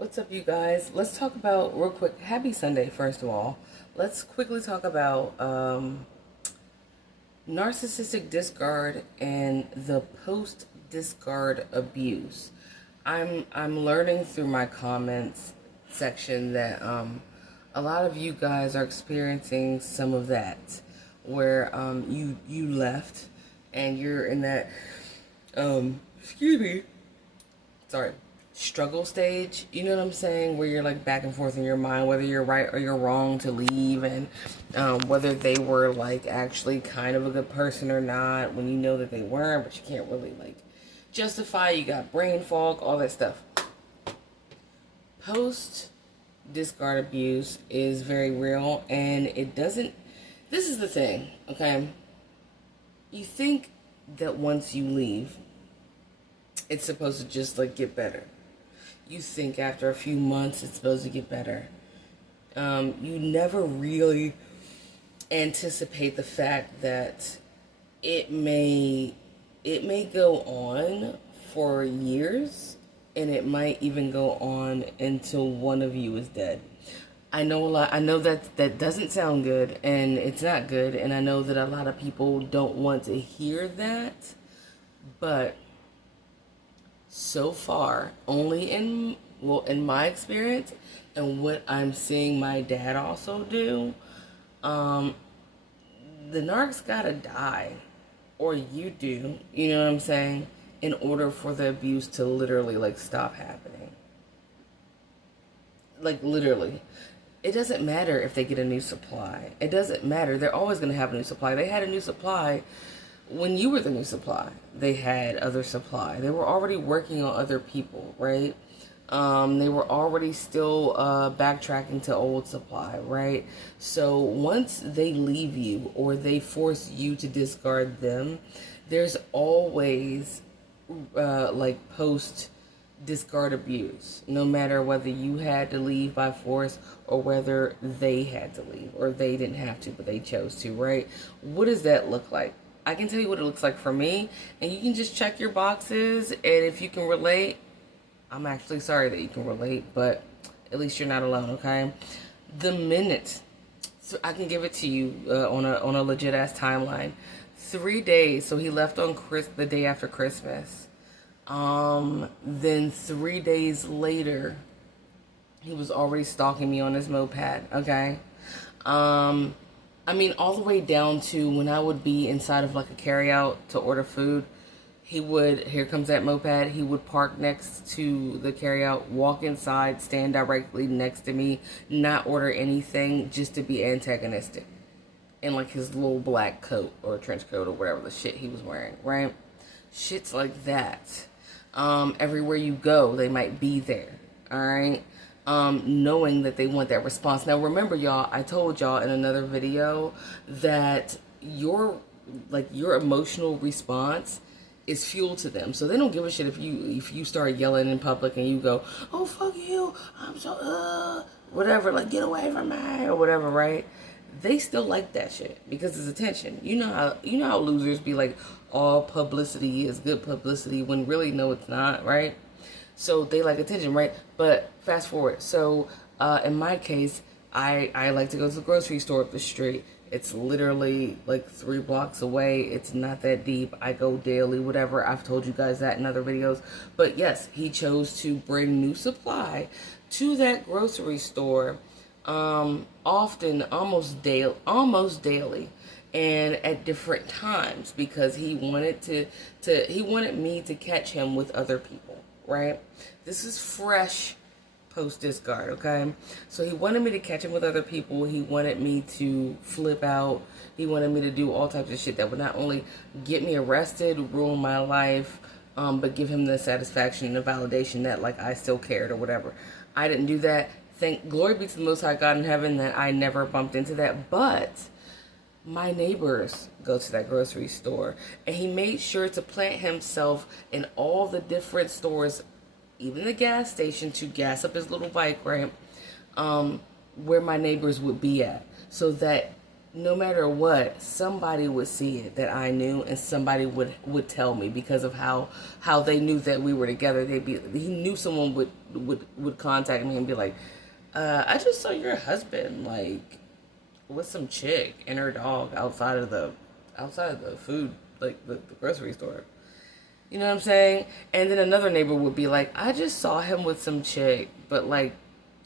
What's up, you guys? Let's talk about, real quick, happy Sunday, first of all. Let's quickly talk about narcissistic discard and the post-discard abuse. I'm learning through my comments section that a lot of you guys are experiencing some of that, where you left and you're in that, excuse me, sorry, struggle stage, you know what I'm saying, where you're like back and forth in your mind whether you're right or you're wrong to leave, and whether they were like actually kind of a good person or not, when you know that they weren't, but you can't really like justify. You got brain fog, all that stuff. Post discard abuse is very real, and it doesn't, this is the thing, okay, you think that once you leave it's supposed to just like get better. You think after a few months it's supposed to get better. You never really anticipate the fact that it may go on for years, and it might even go on until one of you is dead. I know that doesn't sound good, and it's not good, and I know that a lot of people don't want to hear that, but so far, only in my experience and what I'm seeing my dad also do, the narcs gotta die, or you do, you know what I'm saying, in order for the abuse to literally like stop happening. Like literally. It doesn't matter if they get a new supply. It doesn't matter. They're always gonna have a new supply. They had a new supply when you were the new supply. They had other supply. They were already working on other people, right? They were already still backtracking to old supply, right? So once they leave you or they force you to discard them, there's always like post discard abuse, no matter whether you had to leave by force or whether they had to leave or they didn't have to but they chose to, right? What does that look like? I can tell you what it looks like for me, and you can just check your boxes, and if you can relate, I'm actually sorry that you can relate, but at least you're not alone, okay? The minute, so I can give it to you on a legit ass timeline. 3 days, so he left on the day after Christmas. Then 3 days later, he was already stalking me on his moped, okay? I mean, all the way down to when I would be inside of like a carryout to order food, he would, here comes that moped, he would park next to the carryout, walk inside, stand directly next to me, not order anything, just to be antagonistic. In like his little black coat or trench coat or whatever the shit he was wearing, right? Shit's like that. Everywhere you go, they might be there, alright? Knowing that they want that response. Now remember, y'all, I told y'all in another video that your emotional response is fuel to them. So they don't give a shit if you start yelling in public and you go, oh fuck you, I'm so whatever, like get away from me or whatever, right? They still like that shit because it's attention. You know how losers be like, all publicity is good publicity, when really no it's not, right? So they like attention, right? But fast forward. So in my case, I like to go to the grocery store up the street. It's literally like 3 blocks away. It's not that deep. I go daily, whatever. I've told you guys that in other videos. But yes, he chose to bring new supply to that grocery store often, almost daily. And at different times, because he wanted he wanted me to catch him with other people, right? This is fresh post discard, okay? So he wanted me to catch him with other people. He wanted me to flip out. He wanted me to do all types of shit that would not only get me arrested, ruin my life, but give him the satisfaction and the validation that like I still cared or whatever. I didn't do that. Glory be to the Most High God in heaven that I never bumped into that, but my neighbors go to that grocery store, and he made sure to plant himself in all the different stores, even the gas station, to gas up his little bike, right? Where my neighbors would be at, so that no matter what, somebody would see it that I knew, and somebody would tell me because of how they knew that we were together. He knew someone would contact me and be like, I just saw your husband like with some chick and her dog outside of the food, like the grocery store. You know what I'm saying? And then another neighbor would be like, I just saw him with some chick, but like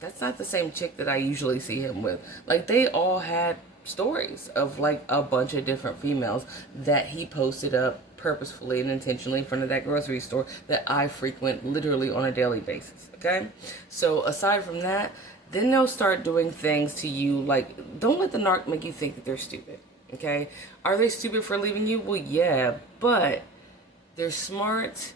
that's not the same chick that I usually see him with. Like, they all had stories of like a bunch of different females that he posted up purposefully and intentionally in front of that grocery store that I frequent literally on a daily basis. Okay? So aside from that, then they'll start doing things to you like, don't let the narc make you think that they're stupid. Okay? Are they stupid for leaving you? Well, yeah, but they're smart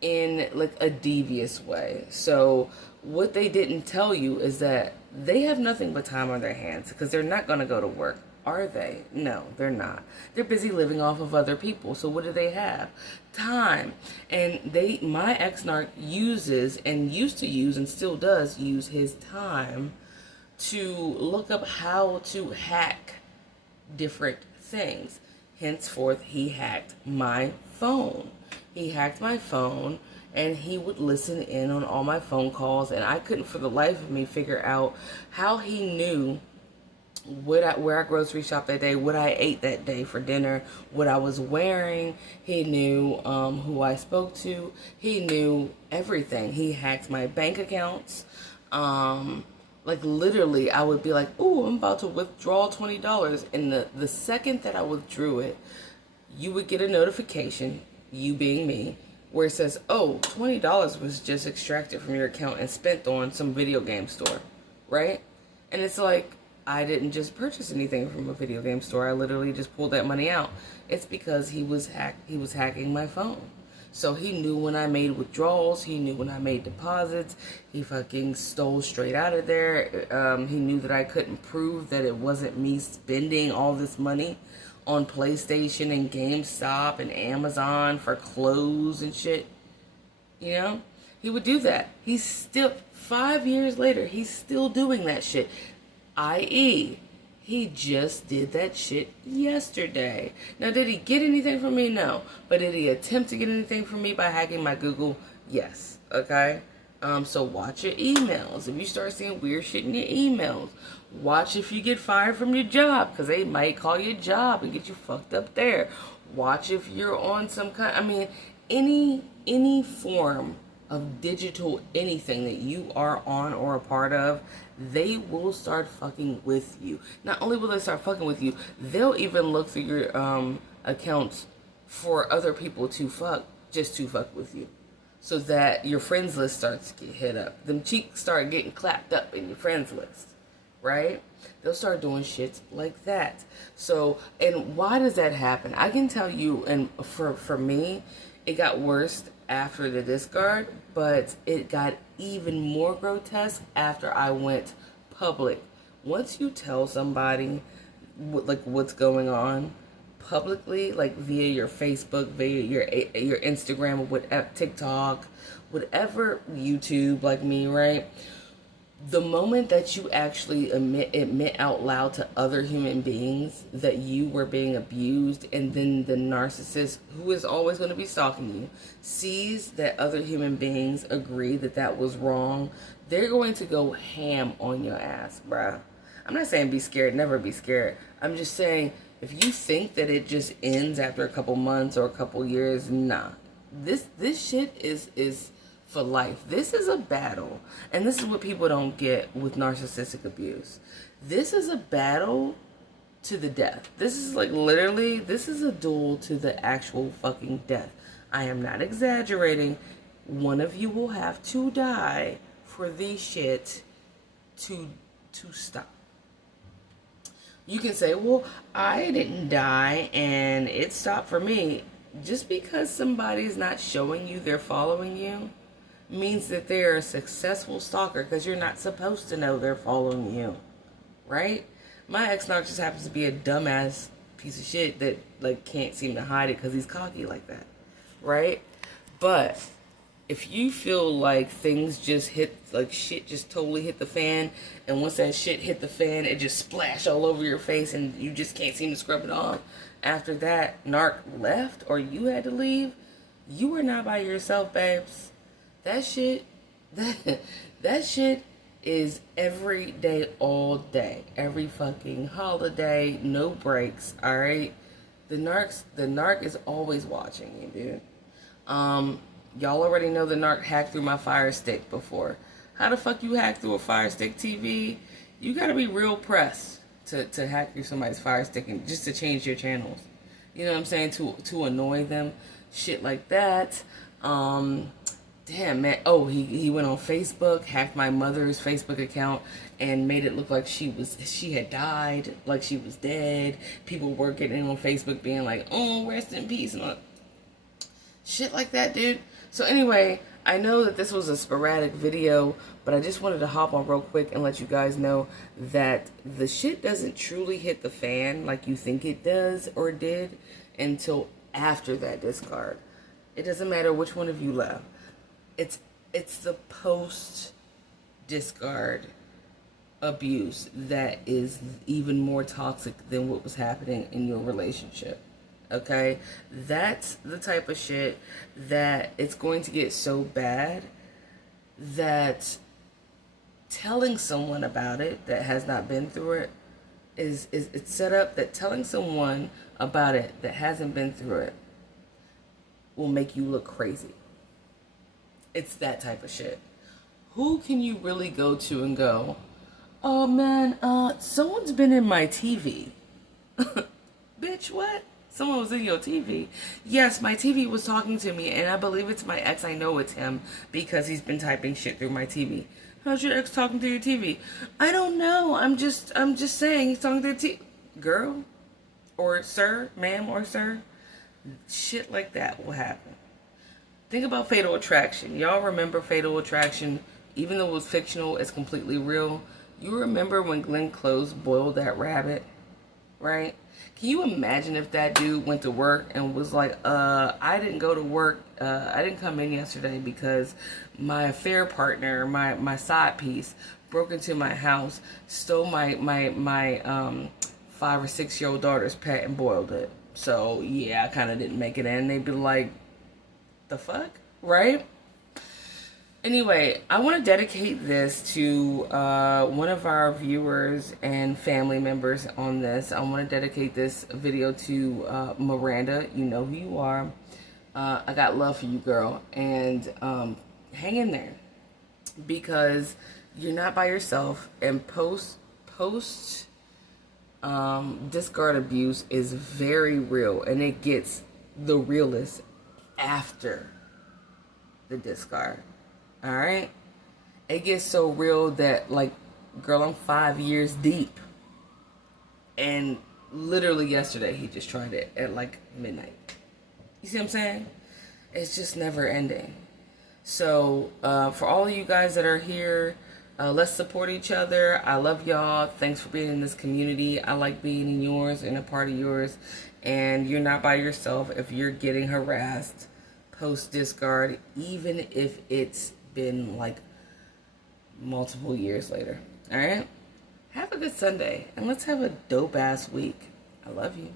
in like a devious way. So what they didn't tell you is that they have nothing but time on their hands because they're not going to go to work. Are they? No, they're not. They're busy living off of other people. So what do they have? Time. And my ex-narc uses and used to use and still does use his time to look up how to hack different things. Henceforth, he hacked my phone. He hacked my phone, and he would listen in on all my phone calls, and I couldn't for the life of me figure out how he knew where I grocery shopped that day, what I ate that day for dinner, what I was wearing. He knew who I spoke to. He knew everything. He hacked my bank accounts. Like literally, I would be like, "Oh, I'm about to withdraw $20," and the second that I withdrew it, you would get a notification, you being me, where it says, "Oh, $20 was just extracted from your account and spent on some video game store," right? And it's like, I didn't just purchase anything from a video game store. I literally just pulled that money out. It's because he was hacking my phone. So he knew when I made withdrawals. He knew when I made deposits. He fucking stole straight out of there. He knew that I couldn't prove that it wasn't me spending all this money on PlayStation and GameStop and Amazon for clothes and shit. You know? He would do that. He's still, 5 years later, he's still doing that shit. I.e., he just did that shit yesterday. Now, did he get anything from me? No. But did he attempt to get anything from me by hacking my Google? Yes. Okay? So watch your emails. If you start seeing weird shit in your emails, watch if you get fired from your job, because they might call your job and get you fucked up there. Watch if you're on some kind, any form of digital anything that you are on or a part of, they will start fucking with you. Not only will they start fucking with you, they'll even look through your accounts for other people to fuck, just to fuck with you. So that your friends list starts to get hit up. Them cheeks start getting clapped up in your friends list, right? They'll start doing shit like that. So, and why does that happen? I can tell you, and for me, it got worse after the DISGARD, but it got even more grotesque after I went public. Once you tell somebody what's going on publicly, like via your Facebook, via your Instagram, whatever, TikTok, whatever, YouTube, like me, right? The moment that you actually admit out loud to other human beings that you were being abused, and then the narcissist, who is always going to be stalking you, sees that other human beings agree that that was wrong, they're going to go ham on your ass, bruh. I'm not saying be scared, never be scared. I'm just saying, if you think that it just ends after a couple months or a couple years, nah. This shit is for life. This is a battle. And this is what people don't get with narcissistic abuse. This is a battle to the death. This is like literally, this is a duel to the actual fucking death. I am not exaggerating. One of you will have to die for this shit to stop. You can say, well, I didn't die and it stopped for me. Just because somebody's not showing you they're following you means that they're a successful stalker, because you're not supposed to know they're following you, right? My ex-narc just happens to be a dumbass piece of shit that like can't seem to hide it because he's cocky like that, right? But if you feel like things just hit, like shit just totally hit the fan, and once that shit hit the fan, it just splashed all over your face and you just can't seem to scrub it off, after that narc left or you had to leave, you are not by yourself, babes. That shit, that shit is every day, all day, every fucking holiday, no breaks, alright? The narc is always watching you, dude. Y'all already know the narc hacked through my Fire Stick before. How the fuck you hack through a Fire Stick TV? You gotta be real pressed to hack through somebody's Fire Stick and just to change your channels. You know what I'm saying? To annoy them. Shit like that. Damn, man. Oh, he went on Facebook, hacked my mother's Facebook account, and made it look like she had died, like she was dead. People were getting on Facebook being like, oh, rest in peace, and all. Shit like that, dude. So anyway, I know that this was a sporadic video, but I just wanted to hop on real quick and let you guys know that the shit doesn't truly hit the fan like you think it does or did until after that discard. It doesn't matter which one of you left. It's the post discard abuse that is even more toxic than what was happening in your relationship. Okay, that's the type of shit that it's going to get so bad that telling someone about it that has not been through it is it's set up that telling someone about it that hasn't been through it will make you look crazy. It's that type of shit. Who can you really go to and go, oh man, someone's been in my TV? Bitch, what? Someone was in your TV. Yes, my TV was talking to me, and I believe it's my ex. I know it's him because he's been typing shit through my TV. How's your ex talking through your TV? I don't know. I'm just saying he's talking through the TV. Girl, or sir, ma'am, or sir, shit like that will happen. Think about Fatal Attraction. Y'all remember Fatal Attraction? Even though it was fictional, it's completely real. You remember when Glenn Close boiled that rabbit, right? Can you imagine if that dude went to work and was like, I didn't go to work, I didn't come in yesterday because my affair partner, my side piece, broke into my house, stole my 5 or 6 year old daughter's pet and boiled it. So yeah, I kind of didn't make it in. They'd be like, the fuck, right? Anyway, I want to dedicate this to one of our viewers and family members on this. I want to dedicate this video to Miranda. You know who you are. I got love for you, girl. And hang in there. Because you're not by yourself. And post DISGARD abuse is very real. And it gets the realest after the discard. All right, it gets so real that, like, girl, I'm 5 years deep, and literally yesterday he just tried it at like midnight. You see what I'm saying? It's just never ending. So for all of you guys that are here, let's support each other. I love y'all. Thanks for being in this community. I like being in yours and a part of yours, and you're not by yourself if you're getting harassed post discard, even if it's been like multiple years later. All right, have a good Sunday and let's have a dope ass week. I love you.